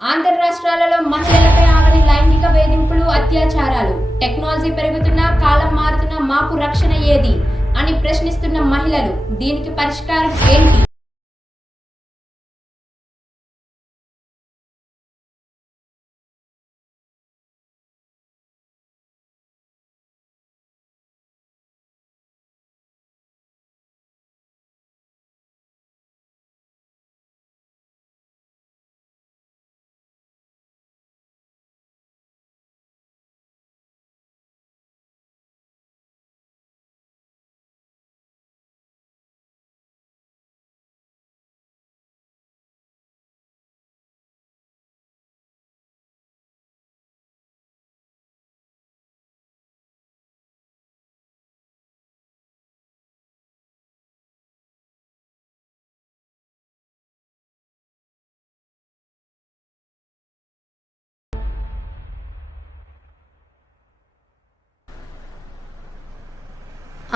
ఆంధ్ర రాష్ట్రాలలో మహిళలపై ఆగని లైంగిక వేధింపులు, అత్యాచారాలు. టెక్నాలజీ పెరుగుతున్నా, కాలం మారుతున్నా మాకు రక్షణ ఏది అని ప్రశ్నిస్తున్న మహిళలు. దీనికి పరిష్కారం ఏంటి?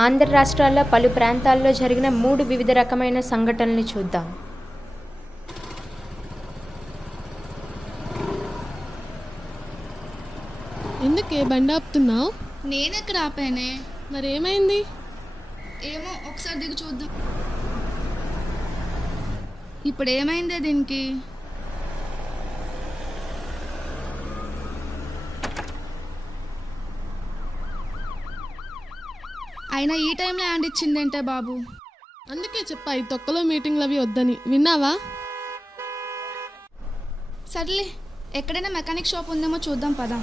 ఆంధ్ర రాష్ట్రాల్లో పలు ప్రాంతాల్లో జరిగిన 3 వివిధ రకమైన సంఘటనలు చూద్దాం. ఎందుకే బండి ఆపుతున్నావు? నేనెక్కడ ఆపానే? మరేమైంది? ఏమో, ఒకసారి దిగు చూద్దాం. ఇప్పుడు ఏమైందే దీనికి? అయినా ఈ టైంలో హ్యాండ్ ఇచ్చిందేంటే బాబు? అందుకే చెప్పా ఈ తొక్కలో మీటింగ్లు అవి వద్దని. విన్నావా? సర్లే, ఎక్కడైనా మెకానిక్ షాప్ ఉందేమో చూద్దాం పదా.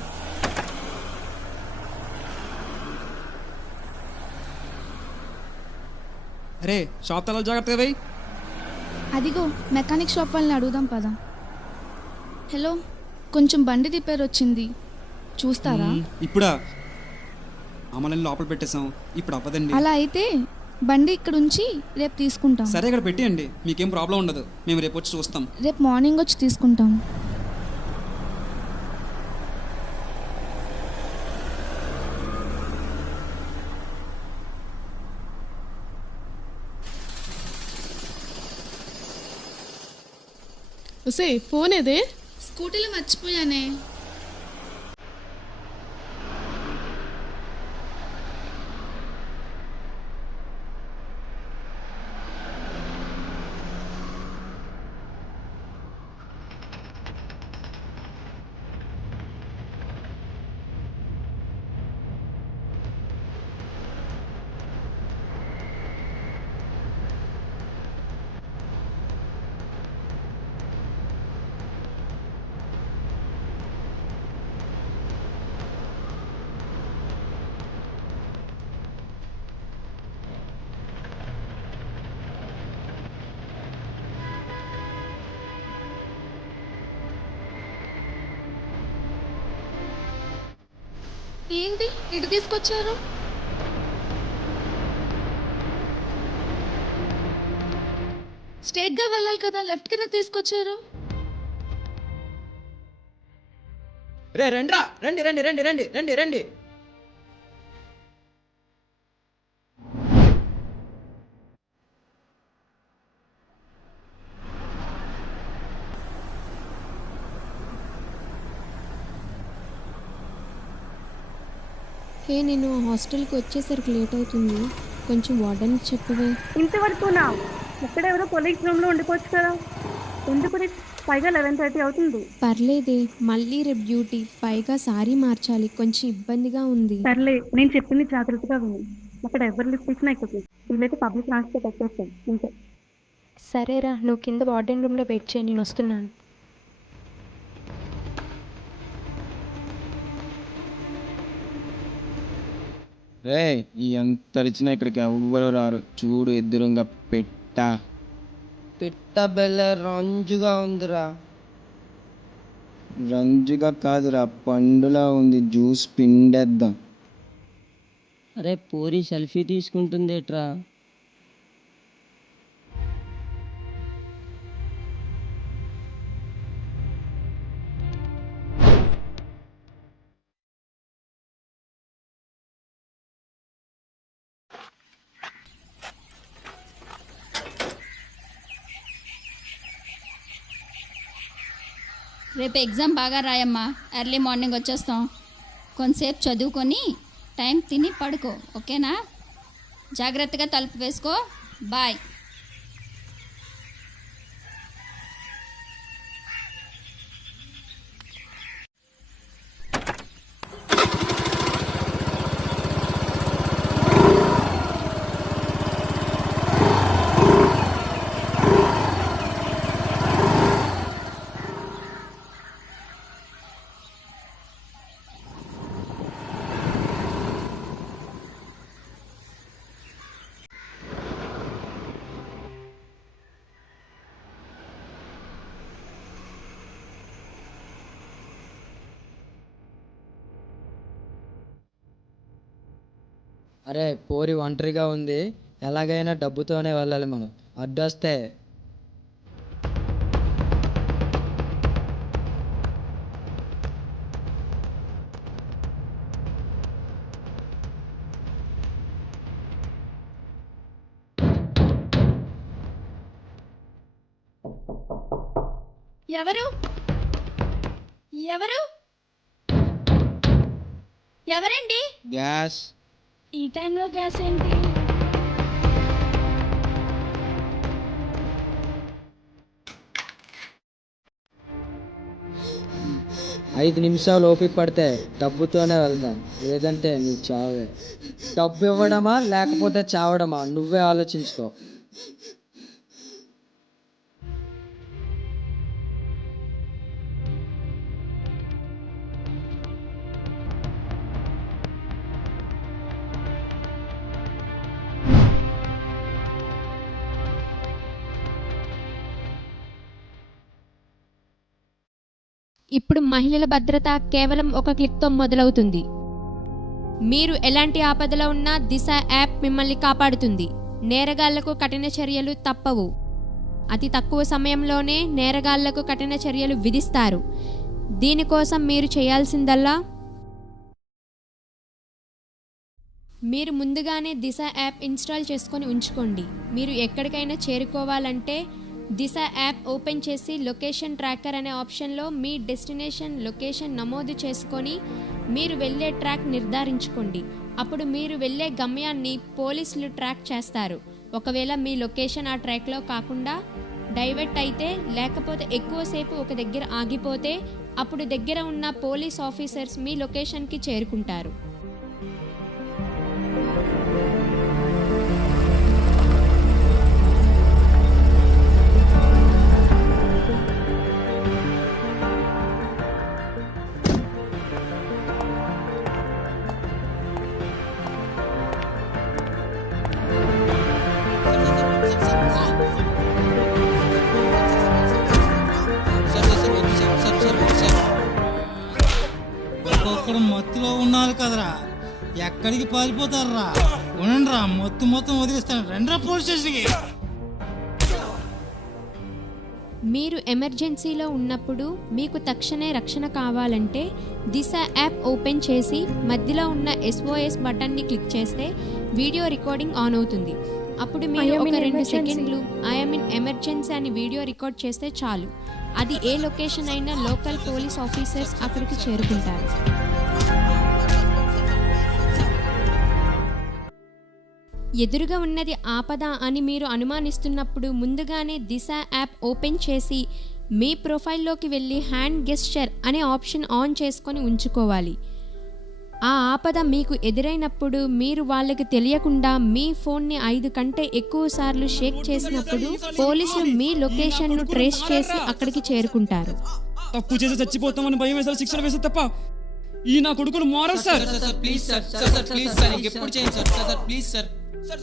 అరే, షాప్ తల జాగ్రత్తగా పోయి. అదిగో మెకానిక్ షాప్ వాళ్ళని అడుగుదాం పదా. హలో, కొంచెం బండి రిపేర్ వచ్చింది, చూస్తారా? ఇప్పుడా? అమ్మలని లోపల పెట్టేసాం, ఇప్పుడు అవ్వదండి. అలా అయితే బండి ఇక్కడ ఉంచి రేపు తీసుకుంటాం. సరే, ఇక్కడ పెట్టేయండి, మీకేం ప్రాబ్లం ఉండదు. మేము రేపు వచ్చి చూస్తాం. రేపు మార్నింగ్ వచ్చి తీసుకుంటాం. ఒసే, ఫోన్ ఏదే? స్కూటీలో మర్చిపోయానే. ఏంటి ఇటు తీసుకొచ్చారు? స్ట్రైట్గా వెళ్ళాలి కదా, లెఫ్ట్ కింద తీసుకొచ్చారు. రే రండ్రా, రండి రండి రండి రండి రండి రండి. నేను హాస్టల్కి వచ్చేసరికి లేట్ అవుతుంది, కొంచెం వార్డెన్కి చెప్పవే. ఇంతవరకు నా ఎక్కడెవరో కొలీగ్స్ రూమ్లో ఉండిపోవచ్చు కదా, ఎందుకు పైగా 11:30 అవుతుంది. పర్లేదే, మళ్ళీ రేపు డ్యూటీ, పైగా సారీ మార్చాలి, కొంచెం ఇబ్బందిగా ఉంది. సర్లే, నేను చెప్పింది జాగ్రత్తగా విను. అక్కడ ఎవరు లిఫ్ట్ ఇచ్చినా ఎక్కువ, వీళ్ళైతే పబ్లిక్ ట్రాన్స్పోర్ట్ ఎక్కేస్తాం ఇంతే. సరేరా, నువ్వు కింద వార్డెన్ రూమ్లో వెయిట్ చేయి, నేను వస్తున్నాను. రే, ఎంత ఇచ్చినా ఇక్కడికి ఎవ్వరు రారు. చూడు, ఎదురుగా పెట్ట బెల్ల రంజుగా ఉందిరా. రంజుగా కాదురా, పండులా ఉంది. జ్యూస్ పిండేద్దాం. అరే పూరి సెల్ఫీ తీసుకుంటుందేట్రా? రేపు ఎగ్జామ్ బాగా రాయమ్మా. ఎర్లీ మార్నింగ్ వచ్చేస్తాం. కొంతసేపు చదువుకొని టైం తిని పడుకో, ఓకేనా? జాగ్రత్తగా తలుపు వేసుకో. బాయ్. అరే పోరి ఒంటరిగా ఉంది, ఎలాగైనా డబ్బుతోనే వెళ్ళాలి మనం. అడ్డొస్తే ఎవరు ఎవరు ఎవరండి? గ్యాస్. ఈ టైంలో గ్యాస్ ఏంటి? 5 నిమిషాలు ఓపిక పడితే డబ్బుతోనే వెళ్దాం, లేదంటే నువ్వు చావే. డబ్బు ఇవ్వడమా లేకపోతే చావడమా నువ్వే ఆలోచించుకో. ఇప్పుడు మహిళల భద్రత కేవలం ఒక క్లిక్తో మొదలవుతుంది. మీరు ఎలాంటి ఆపదలో ఉన్నా దిశ యాప్ మిమ్మల్ని కాపాడుతుంది. నేరగాళ్లకు కఠిన చర్యలు తప్పవు. అతి తక్కువ సమయంలోనే నేరగాళ్లకు కఠిన చర్యలు విధిస్తారు. దీనికోసం మీరు చేయాల్సిందల్లా మీరు ముందుగానే దిశ యాప్ ఇన్స్టాల్ చేసుకొని ఉంచుకోండి. మీరు ఎక్కడికైనా చేరుకోవాలంటే దిశ యాప్ ఓపెన్ చేసి లొకేషన్ ట్రాకర్ అనే ఆప్షన్లో మీ డెస్టినేషన్ లొకేషన్ నమోదు చేసుకొని మీరు వెళ్ళే ట్రాక్ నిర్ధారించుకోండి. అప్పుడు మీరు వెళ్ళే గమ్యాన్ని పోలీసులు ట్రాక్ చేస్తారు. ఒకవేళ మీ లొకేషన్ ఆ ట్రాక్లో కాకుండా డైవర్ట్ అయితే, లేకపోతే ఎక్కువసేపు ఒక దగ్గర ఆగిపోతే, అప్పుడు దగ్గర ఉన్న పోలీస్ ఆఫీసర్స్ మీ లొకేషన్కి చేరుకుంటారు. ఒక్కొక్కడు మత్తులో ఉన్నారు కదరా, ఎక్కడికి పారిపోతారా? ఉండండిరా, మొత్తం వదిలిస్తాను. రండిరా పోలీస్ స్టేషన్కి. మీరు ఎమర్జెన్సీలో ఉన్నప్పుడు మీకు తక్షణ రక్షణ కావాలంటే దిశ యాప్ ఓపెన్ చేసి మధ్యలో ఉన్న SOS బటన్ని క్లిక్ చేస్తే వీడియో రికార్డింగ్ ఆన్ అవుతుంది. అప్పుడు మీరు ఒక 2 సెకండ్లు ఐఎమ్ ఇన్ ఎమర్జెన్సీ అని వీడియో రికార్డ్ చేస్తే చాలు. అది ఏ లొకేషన్ అయినా లోకల్ పోలీస్ ఆఫీసర్స్ అక్కడికి చేరుకుంటారు. ఎదురుగా ఉన్నది ఆపద అని మీరు అనుమానిస్తున్నప్పుడు ముందుగానే దిశ యాప్ ఓపెన్ చేసి మీ ప్రొఫైల్లోకి వెళ్ళి హ్యాండ్ గెస్చర్ అనే ఆప్షన్ ఆన్ చేసుకొని ఉంచుకోవాలి. ఆ ఆపద మీకు ఎదురైనప్పుడు మీరు వాళ్ళకి తెలియకుండా మీ ఫోన్ని 5 కంటే ఎక్కువ సార్లు షేక్ చేసినప్పుడు పోలీసులు మీ లొకేషన్ను ట్రేస్ చేసి అక్కడికి చేరుకుంటారు. తప్పు చేసి చచ్చిపోతామని భయం వేసారు, శిక్షణ వేస్తే తప్ప ఈ నా కొడుకులు మారరు sir. Please sir, please sir, ఎప్పుడు చేయండి సార్, ప్లీజ్ సార్. సార్